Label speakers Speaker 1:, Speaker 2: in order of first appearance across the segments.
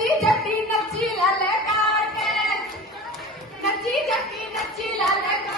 Speaker 1: ਨੱਚੀ ਜੱਟੀ ਨੱਚੀ ਲਾਲੇ ਕਰਕੇ ਨੱਚੀ ਜੱਟੀ ਨੱਚੀ ਲਾਲੇ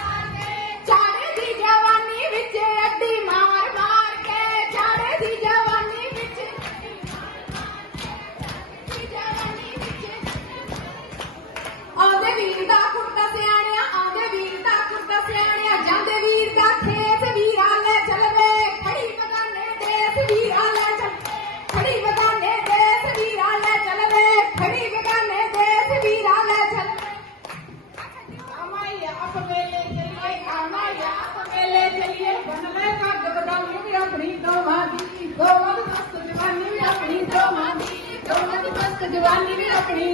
Speaker 1: रखणी रखणी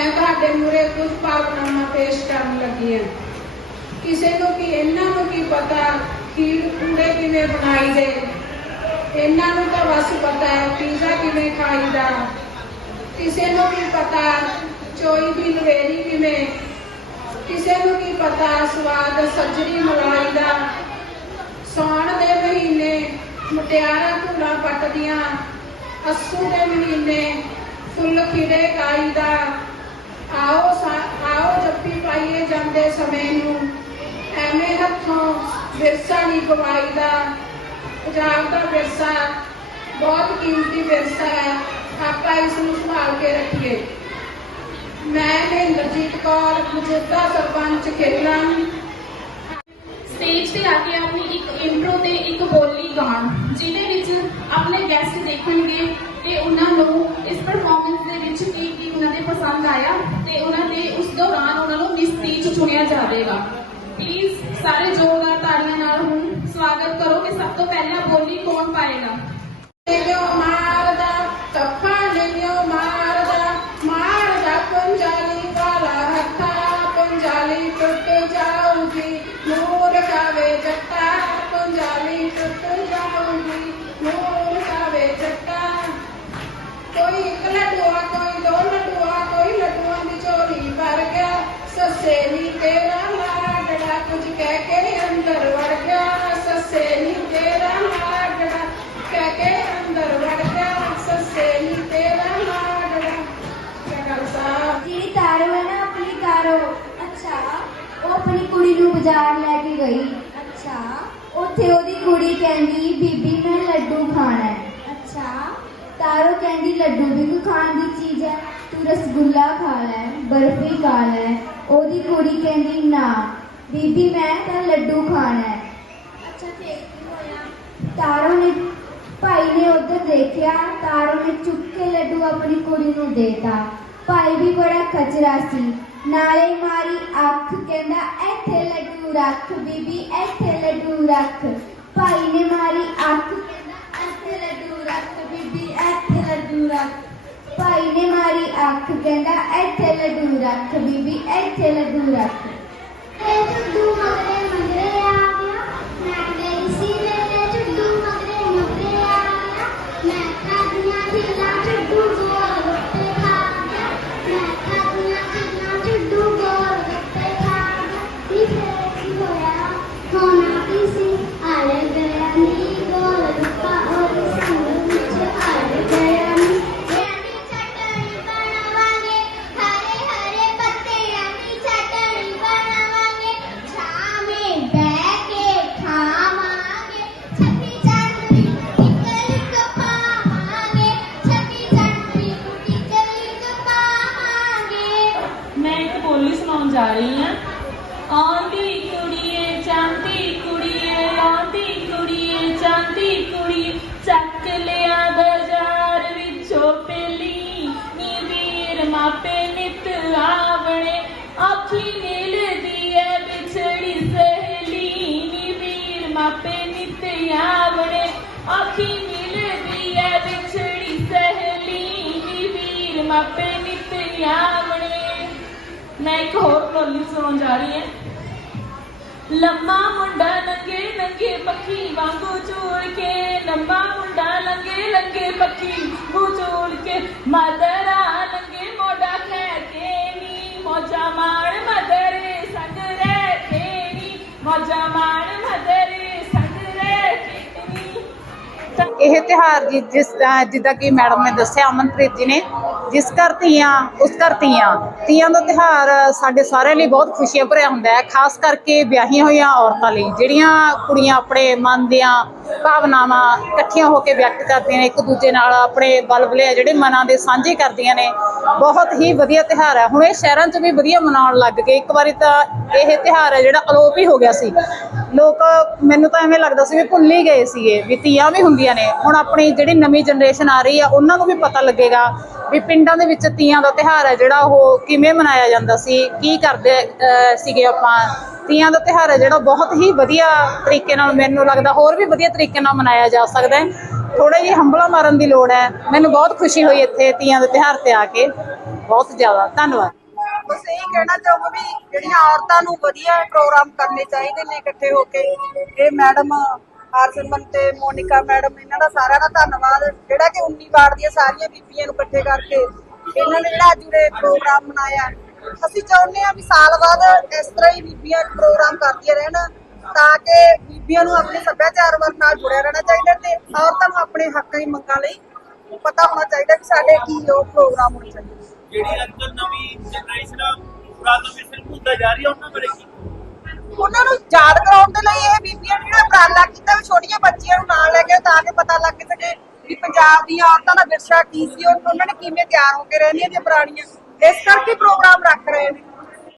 Speaker 1: ਮੈਂ ਤੁਹਾਡੇ ਮੂਰੇ ਕੁਝ ਭਾਵਨਾਵਾਂ ਪੇਸ਼ ਕਰਨ ਲੱਗੀ ਹਾਂ। ਕਿਸੇ ਨੂੰ ਕੀ ਇਹਨਾਂ ਨੂੰ ਕੀ ਪਤਾ ਖੀਰ ਪੂੜੇ ਕਿਵੇਂ ਬਣਾਈਦੇ ਇਹਨਾਂ ਨੂੰ ਤਾਂ ਬਸ ਪਤਾ ਹੈ ਪੀਜ਼ਾ ਕਿਵੇਂ ਖਾਈਦਾ। ਕਿਸੇ ਨੂੰ ਕੀ ਪਤਾ ਚੋਈ ਦੀ ਲਵੇਰੀ ਕਿਵੇਂ? ਕਿਸੇ ਨੂੰ ਕੀ ਪਤਾ ਸਵਾਦ ਸੱਜਰੀ ਮਲਾਈ ਦਾ? ਸਾਉਣ ਦੇ ਮਹੀਨੇ ਮੁਟਿਆਰਾਂ ਧੂੜਾ ਪੱਟਦੀਆਂ, ਅਸੂ ਦੇ ਮਹੀਨੇ ਫੁੱਲ ਖਿੜੇ ਕਾਈ ਦਾ। ਆਓ ਆਓ ਜੱਫੀ ਪਾਈਏ ਜਾਂਦੇ ਸਮੇਂ ਨੂੰ। ਐਵੇਂ ਹੱਥੋਂ ਵਿਰਸਾ ਨਹੀਂ ਗਵਾਈਦਾ। ਪੰਜਾਬ ਦਾ ਵਿਰਸਾ, ਬਹੁਤ ਕੀਮਤੀ ਵਿਰਸਾ ਹੈ। ਆਪਾਂ ਇਸ ਨੂੰ ਸੰਭਾਲ ਕੇ ਰੱਖੀਏ। ਮੈਂ ਮਹਿੰਦਰਜੀਤ ਕੌਰ, ਮੌਜੂਦਾ ਸਰਪੰਚ ਖੇਲਾਂ
Speaker 2: ਸਟੇਜ ਤੇ ਆ ਕੇ ਆਪਣੀ ਇੱਕ ਇੰਟਰੋ ਤੇ ਇੱਕ ਬੋਲੀ ਗਾਉਣ, ਜਿਹਦੇ ਵਿੱਚ ਆਪਣੇ ਗੈਸਟ ਦੇਖਣਗੇ ਤੇ ਉਹਨਾਂ ਨੂੰ ਇਸ ਪਰਫਾਰਮੈਂਸ ਦੇ ਵਿੱਚ ਕੀ ਕੀ ਉਹਨਾਂ ਦੇ ਪਸੰਦ ਆਇਆ ਤੇ ਉਹਨਾਂ ਦੇ ਉਸ ਦੌਰਾਨ ਉਹਨਾਂ ਨੂੰ ਮਿਸ ਤੀਜ ਚੁਣਿਆ ਜਾਵੇਗਾ। ਪਲੀਜ਼ ਸਾਰੇ ਜ਼ੋਰਦਾਰ ਤਾੜੀਆਂ ਨਾਲ ਹੁਣ ਸਵਾਗਤ ਕਰੋ ਕਿ ਸਭ ਤੋਂ ਪਹਿਲਾਂ ਬੋਲੀ ਕੌਣ ਪਾਏਗਾ?
Speaker 1: ਨਿਓ ਮਾਰਦਾ ਤੱਫਾ ਨਿਓ ਮਾਰਦਾ ਸੱਸੇ ਨੀ ਤੇਰਾ ਲਾਡੜਾ ਕੁਝ ਕਹਿ ਕੇ ਅੰਦਰ ਵੜ ਗਿਆ। ਸੱਸੇ ਨੀ ਤੇਰਾ ਲਾਡੜਾ ਕਹਿ ਕੇ ਅੰਦਰ ਵੜ ਗਿਆ। ਸੱਸੇ ਨੀ ਤੇਰਾ ਲਾਡੜਾ ਕਿਆ ਸਾਹਿਬ
Speaker 3: ਜਿਹੜੀ ਤਾਰੋ ਹੈ ਨਾ ਆਪਣੀ ਤਾਰੋ। ਅੱਛਾ, ਉਹ ਆਪਣੀ ਕੁੜੀ ਨੂੰ ਬਾਜ਼ਾਰ ਲੈ ਕੇ ਗਈ। ਅੱਛਾ, ਉੱਥੇ ਉਹਦੀ ਕੁੜੀ ਕਹਿੰਦੀ, ਬੀਬੀ, ਮੈਂ ਲੱਡੂ ਖਾਣਾ ਹੈ। ਅੱਛਾ, ਤਾਰੋ ਕਹਿੰਦੀ, ਲੱਡੂ ਵੀ ਕੋਈ ਖਾਣ ਦੀ ਚੀਜ਼ ਹੈ। ਤੂੰ ਰਸਗੁੱਲਾ ਖਾ ਲੈ ਬਰਫੀ ਖਾ ਲੈ ਉਹਦੀ ਕੁੜੀ ਕਹਿੰਦੀ ਨਾ ਬੀਬੀ ਮੈਂ ਤਾਂ ਲੱਡੂ ਖਾਣਾ ਹੈ। ਅੱਛਾ ਫੇਰ ਕੀ ਹੋਇਆ? ਤਾਰੋ ਨੇ ਭਾਈ ਨੇ ਉਧਰ ਦੇਖਿਆ ਤਾਰੋ ਨੇ ਚੁੱਕ ਕੇ ਲੱਡੂ ਆਪਣੀ ਕੁੜੀ ਨੂੰ ਦੇਤਾ। ਭਾਈ ਵੀ ਬੜਾ ਖਚਰਾ ਸੀ। ਨਾਲੇ ਮਾਰੀ ਅੱਖ ਕਹਿੰਦਾ ਇੱਥੇ ਲੱਡੂ ਰੱਖ ਬੀਬੀ ਇੱਥੇ ਲੱਡੂ ਰੱਖ। ਭਾਈ ਨੇ ਮਾਰੀ ਅੱਖ, ਕਹਿੰਦਾ, ਇੱਥੇ ਲੱਡੂ ਰੱਖ ਬੀਬੀ, ਇੱਥੇ ਲੱਡੂ ਰੱਖ।
Speaker 4: ਇਹ ਝੁੱਡੂ ਮਗਰੇ ਮਗਰੇ ਆ ਗਿਆ। ਮੈਂ ਗਈ ਸੀ ਮੇਰੇ ਝੁੱਡੂ ਮਗਰੇ ਮਗਰੇ ਆ ਗਿਆ। ਮੈਂ ਖਾਦੀਆਂ ਢੀਲਾਂ ਝੁੱਡੂ ਗੋਲ ਗੱਪੇ ਖਾ ਗਿਆ। ਮੈਂ ਖਾਦੀਆਂ ਢੀਲਾਂ ਝੁੱਡੂ ਗੋਲ ਗੱਪੇ ਖਾ ਗਿਆ। ਨੀ ਫੇਰ ਕੀ ਹੋਇਆ? ਹੋਣਾ ਕੀ ਸੀ?
Speaker 2: ਸੁਣਾਉਣ ਜਾ ਰਹੀ ਹਾਂ। ਆਉਂਦੀ ਕੁੜੀਏ ਚਾਂਦੀ ਕੁੜੀਏ, ਆਉਂਦੀ ਕੁੜੀਏ ਚਾਂਦੀ ਕੁੜੀ ਚੱਕ ਲਿਆ ਬਾਜ਼ਾਰ ਵਿੱਚੋਂ ਪੇਲੀ ਨੀ ਵੀਰ ਮਾਪੇ ਨਿਤ ਆਵਣੇ, ਆਖੀ ਮਿਲਦੀ ਐ ਵਿਛੜੀ ਸਹੇਲੀ। ਨੀ ਵੀਰ ਮਾਪੇ ਨਿਤ ਆਵਣੇ, ਆਖੀ ਮਿਲਦੀ ਐ ਵਿਛੜੀ ਸਹੇਲੀ। ਨੀ ਵੀਰ ਮਾਪੇ ਨਿਤ ਆਵਣੇ ਮੈਂ ਇੱਕ ਹੋਰ ਬੋਲੀ ਸੁਣਾਉਣ ਜਾ ਰਹੀ ਹਾਂ। ਲੰਮਾ ਮੁੰਡਾ ਲੰਗੇ ਲੰਗੇ ਪੱਖੀ ਵਾਂਗੂ ਝੂਲ ਕੇ, ਲੰਮਾ ਮੁੰਡਾ ਲੰਗੇ ਲੰਗੇ ਪੱਖੀ ਵਾਂਗੂ ਝੂਲ ਕੇ ਮਦਰਾ
Speaker 5: ਇਹ ਤਿਉਹਾਰ ਜੀ, ਜਿਸ ਜਿੱਦਾਂ ਕਿ ਮੈਡਮ ਨੇ ਦੱਸਿਆ, ਅਮਨਪ੍ਰੀਤ ਜੀ ਨੇ, ਜਿਸ ਘਰ ਧੀਆਂ, ਉਸ ਘਰ ਧੀਆਂ ਤੀਆਂ ਦਾ ਤਿਹਾਰ ਸਾਡੇ ਸਾਰਿਆਂ ਲਈ ਬਹੁਤ ਖੁਸ਼ੀਆਂ ਭਰਿਆ ਹੁੰਦਾ ਹੈ, ਖਾਸ ਕਰਕੇ ਵਿਆਹੀਆਂ ਹੋਈਆਂ ਔਰਤਾਂ ਲਈ, ਜਿਹੜੀਆਂ ਕੁੜੀਆਂ ਆਪਣੇ ਮਨ ਦੀਆਂ ਭਾਵਨਾਵਾਂ ਇਕੱਠੀਆਂ ਹੋ ਕੇ ਵਿਅਕਤ ਕਰਦੀਆਂ ਨੇ, ਇੱਕ ਦੂਜੇ ਨਾਲ ਆਪਣੇ ਬਲਬਲੇ ਆ ਜਿਹੜੇ ਮਨਾਂ ਦੇ ਸਾਂਝੇ ਕਰਦੀਆਂ ਨੇ। ਬਹੁਤ ਹੀ ਵਧੀਆ ਤਿਹਾਰ ਹੈ ਹੁਣ ਇਹ ਸ਼ਹਿਰਾਂ 'ਚ ਵੀ ਵਧੀਆ ਮਨਾਉਣ ਲੱਗ ਗਏ। ਇੱਕ ਵਾਰੀ ਤਾਂ ਇਹ ਤਿਹਾਰ ਹੈ ਜਿਹੜਾ ਅਲੋਪ ਹੀ ਹੋ ਗਿਆ ਸੀ। ਲੋਕ, ਮੈਨੂੰ ਤਾਂ ਐਵੇਂ ਲੱਗਦਾ ਸੀ ਵੀ ਭੁੱਲ ਹੀ ਗਏ ਸੀਗੇ, ਵੀ ਤੀਆਂ ਵੀ ਹੁੰਦੀਆਂ ਨੇ। ਹੁਣ ਆਪਣੀ ਜਿਹੜੀ ਨਵੀਂ ਜਨਰੇਸ਼ਨ ਆ ਰਹੀ ਆ, ਉਹਨਾਂ ਨੂੰ ਵੀ ਪਤਾ ਲੱਗੇਗਾ ਵੀ ਪਿੰਡਾਂ ਦੇ ਵਿੱਚ ਤੀਆਂ ਦਾ ਤਿਹਾਰ ਹੈ ਜਿਹੜਾ ਉਹ ਕਿਵੇਂ ਮਨਾਇਆ ਜਾਂਦਾ ਸੀ, ਕੀ ਕਰਦੇ ਸੀਗੇ ਆਪਾਂ। ਤੀਆਂ ਦਾ ਤਿਹਾਰ ਹੈ ਜਿਹੜਾ ਬਹੁਤ ਹੀ ਵਧੀਆ ਤਰੀਕੇ ਨਾਲ ਮੈਨੂੰ ਲੱਗਦਾ ਹੋਰ ਵੀ ਵਧੀਆ ਤਰੀਕੇ ਨਾਲ ਮਨਾਇਆ ਜਾ ਸਕਦਾ ਹੈ। ਥੋੜਾ ਜਿਹੀ ਹੰਬਲਾ ਮਾਰਨ ਦੀ ਲੋੜ ਹੈ। ਮੈਨੂੰ ਬਹੁਤ ਖੁਸ਼ੀ ਹੋਈ ਇੱਥੇ ਤੀਆਂ ਦੇ ਤਿਹਾਰ ਤੇ ਆ ਕੇ। ਬਹੁਤ ਜ਼ਿਆਦਾ। ਧੰਨਵਾਦ।
Speaker 6: ਬਸ ਇਹ ਕਹਿਣਾ ਚਾਹੂੰਗਾ ਵੀ ਜਿਹੜੀਆਂ ਔਰਤਾਂ ਨੂੰ ਵਧੀਆ ਪ੍ਰੋਗਰਾਮ ਕਰਨੇ ਚਾਹੀਦੇ ਨੇ ਇਕੱਠੇ ਹੋ ਕੇ, ਇਹ ਮੈਡਮ ਹਰਸਿਮਰਨ ਤੇ ਮੋਨਿਕਾ ਮੈਡਮ, ਇਹਨਾਂ ਦਾ ਸਾਰਿਆਂ ਦਾ ਧੰਨਵਾਦ। ਜਿਹੜਾ ਕਿ 19 ਵਾਰ ਦੀਆਂ ਸਾਰੀਆਂ ਬੀਬੀਆਂ ਨੂੰ ਇਕੱਠੇ ਕਰਕੇ ਇਹਨਾਂ ਨੇ ਜਿਹੜਾ ਅੱਜ ਉਰੇ ਪ੍ਰੋਗਰਾਮ ਮਨਾਇਆ। ਅਸੀਂ ਚਾਹੁੰਦੇ ਹਾਂ ਵੀ ਸਾਲ ਬਾਅਦ ਇਸ ਤਰ੍ਹਾਂ ਹੀ ਬੀਬੀਆਂ ਪ੍ਰੋਗਰਾਮ ਕਰਦੀਆਂ ਰਹਿਣ ਤਾਂ ਕਿ ਬੀਬੀਆਂ ਨੂੰ ਆਪਣੇ ਸੱਭਿਆਚਾਰ ਵੱਲ ਨਾਲ ਜੁੜਿਆ ਰਹਿਣਾ ਚਾਹੀਦਾ ਤੇ ਔਰਤਾਂ ਨੂੰ ਆਪਣੇ ਹੱਕਾਂ ਦੀ ਮੰਗਾਂ ਲਈ ਪਤਾ ਹੋਣਾ ਚਾਹੀਦਾ ਕਿ ਸਾਡੇ ਕੀ ਉਹ ਪ੍ਰੋਗਰਾਮ ਹੋਣੇ ਚਾਹੀਦੇ
Speaker 7: ਜਿਹੜੀ ਅੱਜ ਨਵੀਂ ਜਨਰੇਸ਼ਨ ਆ ਪੁਰਾਤਨ ਵਿਰਸੇ ਨੂੰ ਭੁੱਲਦਾ ਜਾ ਰਹੀ ਆ ਉਹਨਾਂ ਬਾਰੇ ਕੀ?
Speaker 6: ਉਹਨਾਂ ਨੂੰ ਯਾਦ ਕਰਾਉਣ ਦੇ ਲਈ ਇਹ ਬੀਬੀਆਂ ਨੇ ਜਿਹੜਾ ਉਪਰਾਲਾ ਕੀਤਾ ਵੀ ਛੋਟੀਆਂ ਬੱਚੀਆਂ ਨੂੰ ਨਾਲ ਲੈ ਕੇ ਤਾਂ ਕਿ ਪਤਾ ਲੱਗ ਸਕੇ ਵੀ ਪੰਜਾਬ ਦੀਆਂ ਔਰਤਾਂ ਦਾ ਵਿਰਸਾ ਕੀ ਸੀ ਔਰ ਉਹਨਾਂ ਨੇ ਕਿਵੇਂ ਤਿਆਰ ਹੋ ਕੇ ਰਹਿੰਦੀਆਂ ਤੇ ਪੁਰਾਣੀਆਂ ਇਸ ਕਰਕੇ ਪ੍ਰੋਗਰਾਮ ਰੱਖ ਰਹੇ ਨੇ